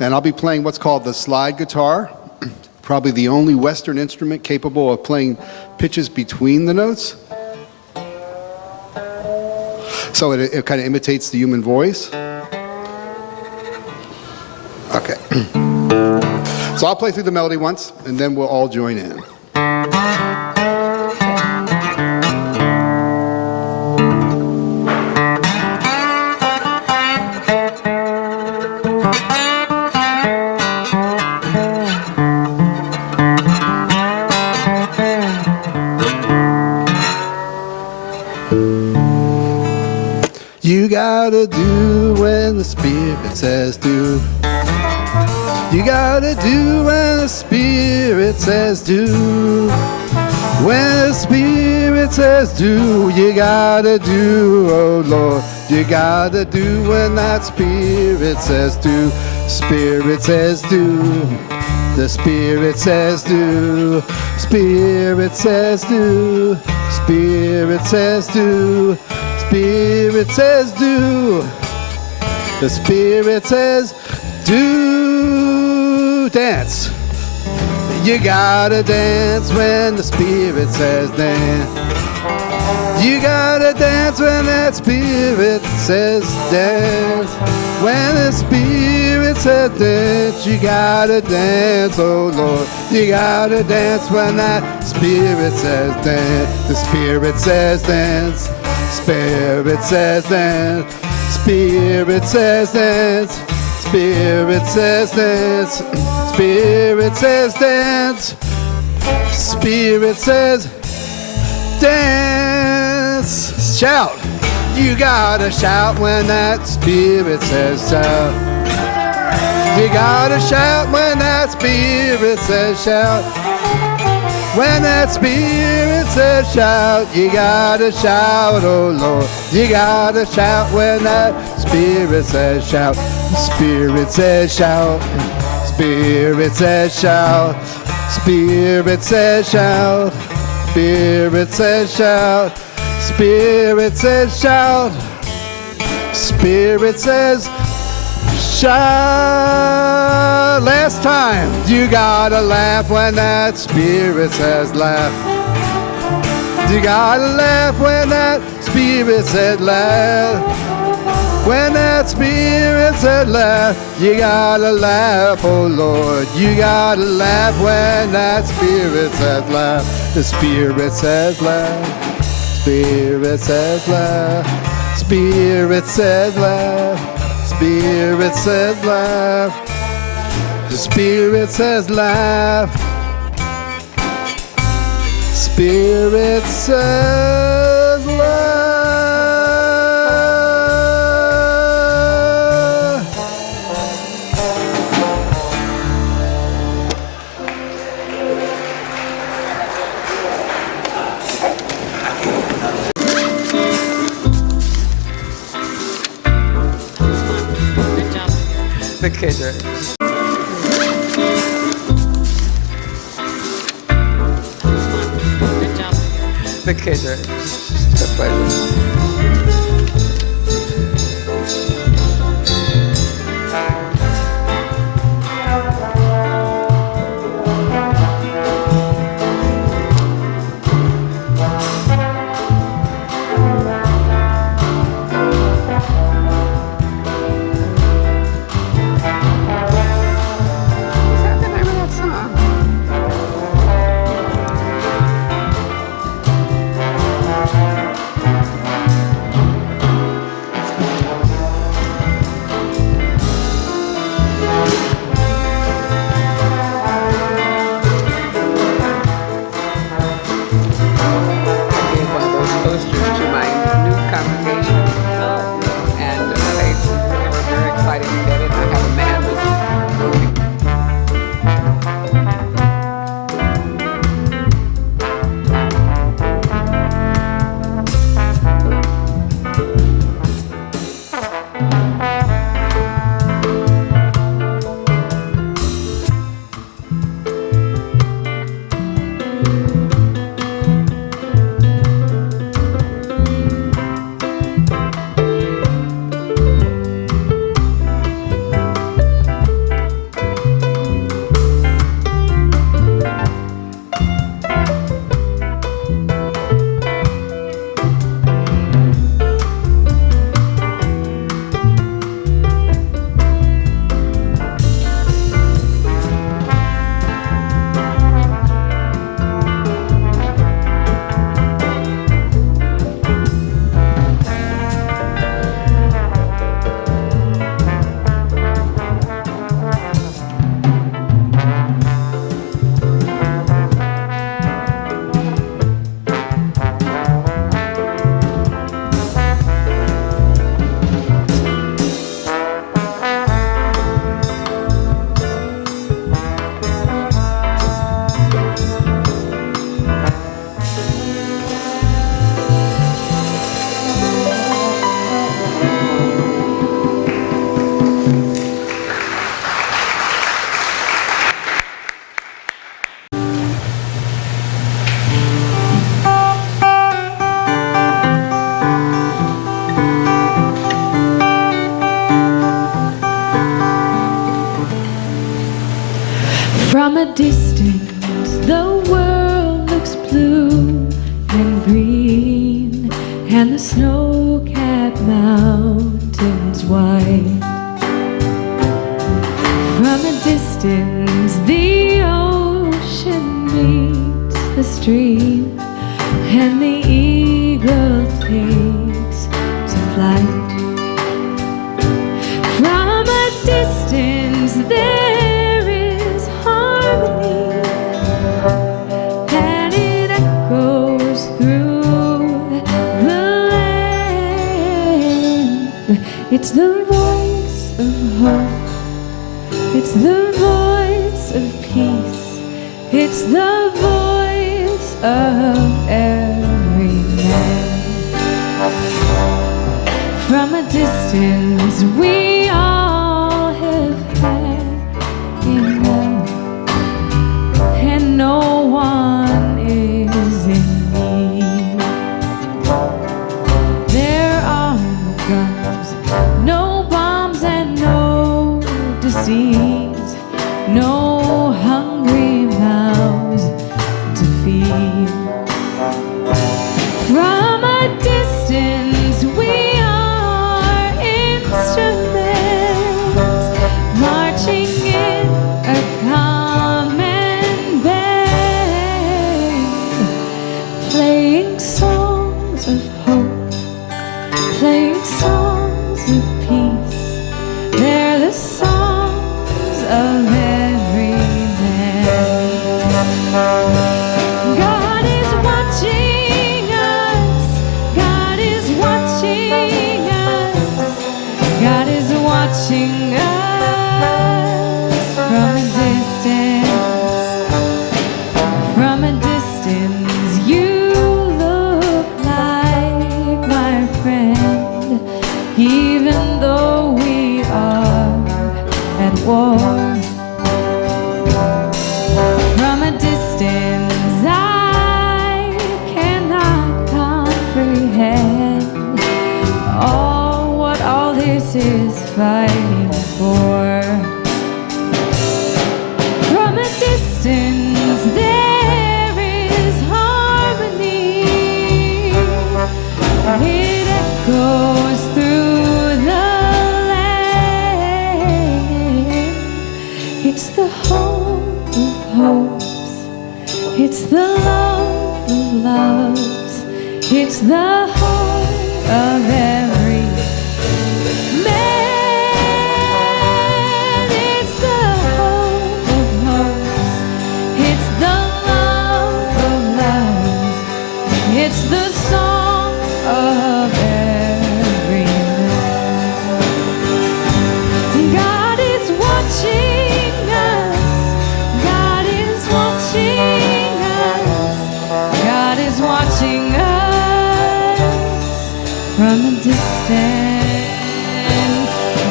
And I'll be playing what's called the slide guitar, probably the only Western instrument capable of playing pitches between the notes. So it kind of imitates the human voice. Okay. So I'll play through the melody once, and then we'll all join in. You gotta do when the Spirit says do. You gotta do when the Spirit says do. When the Spirit says do, you gotta do, oh Lord. You gotta do when that Spirit says do. Spirit says do. The Spirit says do. Spirit says do. Spirit says do. Spirit says do. The Spirit says do. Dance. You gotta dance when the Spirit says dance. You gotta dance when that Spirit says dance. When the Spirit says dance, you gotta dance, oh Lord. You gotta dance when that Spirit says dance. The Spirit says dance. Spirit says dance. Spirit says dance. Spirit says dance. Spirit says dance. Spirit says dance. Shout. You gotta shout when that Spirit says shout. You gotta shout when that Spirit says shout. When that Spirit says shout, you gotta shout, oh Lord. You gotta shout when that Spirit says shout. Spirit says shout. Spirit says shout. Spirit says shout. Spirit says shout. Spirit says shout. Spirit says shout. Last time. You gotta laugh when that Spirit says laugh. You gotta laugh when that Spirit says laugh. When that Spirit said laugh, you gotta laugh, oh Lord. You gotta laugh when that Spirit says laugh. The Spirit says laugh. Spirit says laugh. Spirit says laugh. Spirit says laugh. The Spirit says laugh. Spirit says laugh. The kids are. The kids are. The pleasure. From a distance, the world looks blue and green, and the snow-capped mountains white. From a distance, the ocean meets the stream, and the eagle takes to flight. From a distance, there is harmony, and it echoes through the land. It's the voice of hope, it's the voice of peace, it's the voice of every man. From a distance, we all have had enough, and no one is in need. There are no guns, no bombs, and no disease, no hungry mouths to feed. From a distance, we are instruments marching in a common band, playing songs of hope, playing songs of peace. They're the songs of every man. God is watching us. God is watching us. God is watching us from a distance. From a distance, you look like my friend, even though we are at war. From a distance, I cannot comprehend what all this is fighting for. From a distance, there is harmony. It echoes through the land. It's the hope of hopes, it's the love of loves, it's the heart of every man. It's the hope of hopes, it's the love of loves, it's the song of every man. God is watching us. God is watching us. God is watching us from a distance.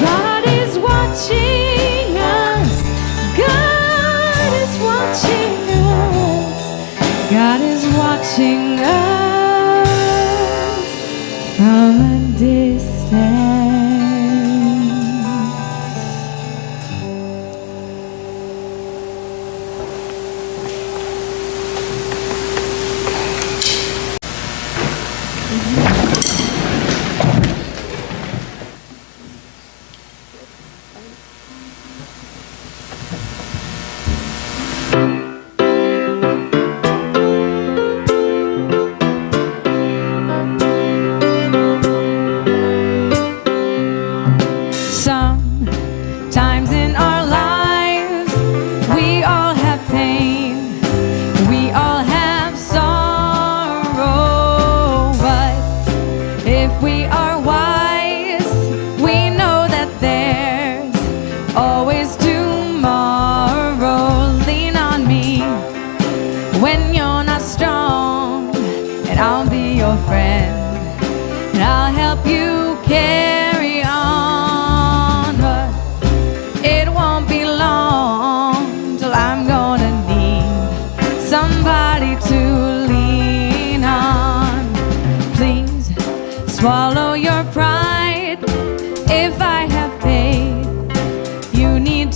God is watching us. God is watching us. God is watching us from a distance. Sometimes in our lives, we all have pain, we all have sorrow, but if we are wise, we know that there's always tomorrow. Lean on me when you're not strong, and I'll be your friend, and I'll help you carry on. But it won't be long till I'm gonna need somebody to lean on. Please swallow your pride. If I have faith, you need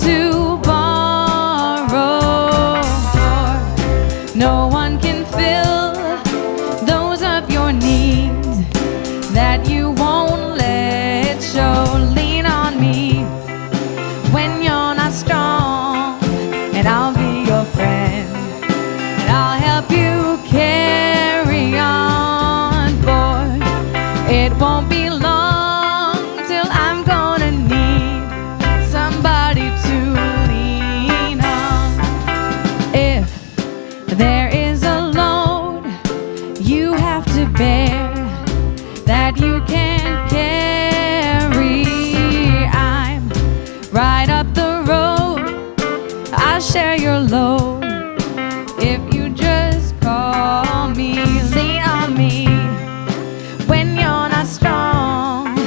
when you're not strong, and I'll be your friend, and I'll help you carry on, boy. It won't be long till I'm gonna need somebody to lean on. If there is a load you have to bear that you can't carry, I'm right up the road. I'll share your load if you just call me. Lean on me when you're not strong,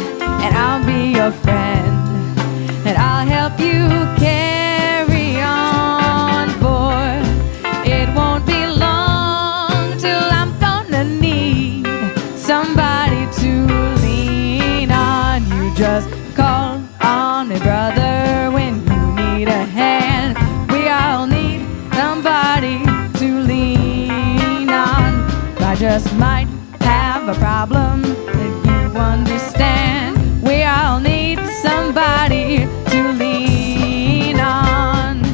and I'll be your friend, and I'll help you carry on, boy. It won't be long till I'm gonna need somebody to lean on. You just call on me, brother, when you need a hand. We all need somebody to lean on. I just might have a problem that you understand. We all need somebody to lean on.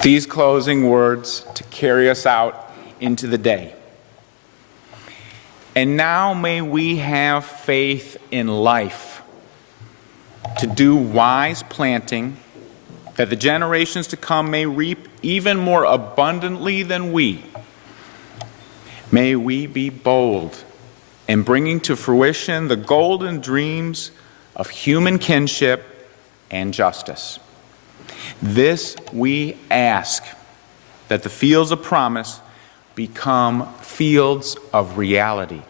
These closing words to carry us out into the day. And now may we have faith in life to do wise planting, that the generations to come may reap even more abundantly than we. May we be bold in bringing to fruition the golden dreams of human kinship and justice. This we ask, that the fields of promise become fields of reality.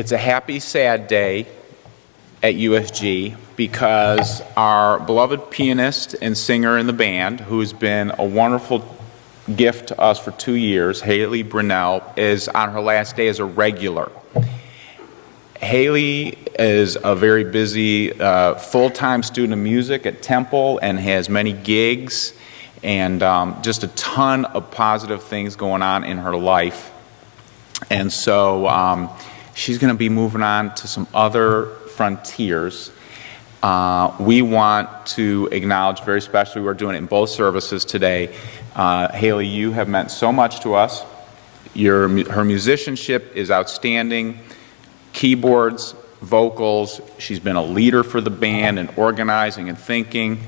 It's a happy, sad day at USG because our beloved pianist and singer in the band, who's been a wonderful gift to us for 2 years, Haley Brunell, is on her last day as a regular. Haley is a very busy full-time student of music at Temple and has many gigs and just a ton of positive things going on in her life. And so she's going to be moving on to some other frontiers. We want to acknowledge very specially, we're doing it in both services today. Haley, you have meant so much to us. Her musicianship is outstanding. Keyboards, vocals, she's been a leader for the band and organizing and thinking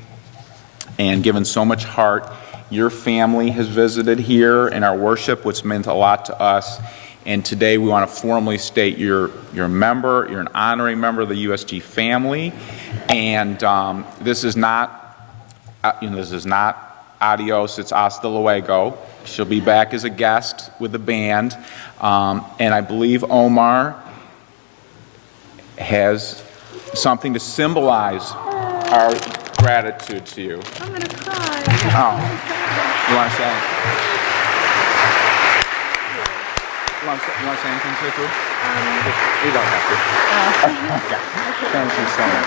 and given so much heart. Your family has visited here in our worship, which meant a lot to us. And today we want to formally state you're a member, you're an honorary member of the USG family. And this is not adios, it's hasta luego. She'll be back as a guest with the band. And I believe Omar has something to symbolize our gratitude to you. I'm going to cry. Oh, you want to say? You want to say anything to her? You don't have to. Okay. Thank you so much.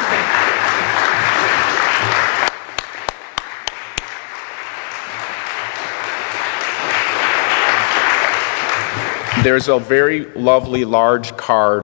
There's a very lovely large card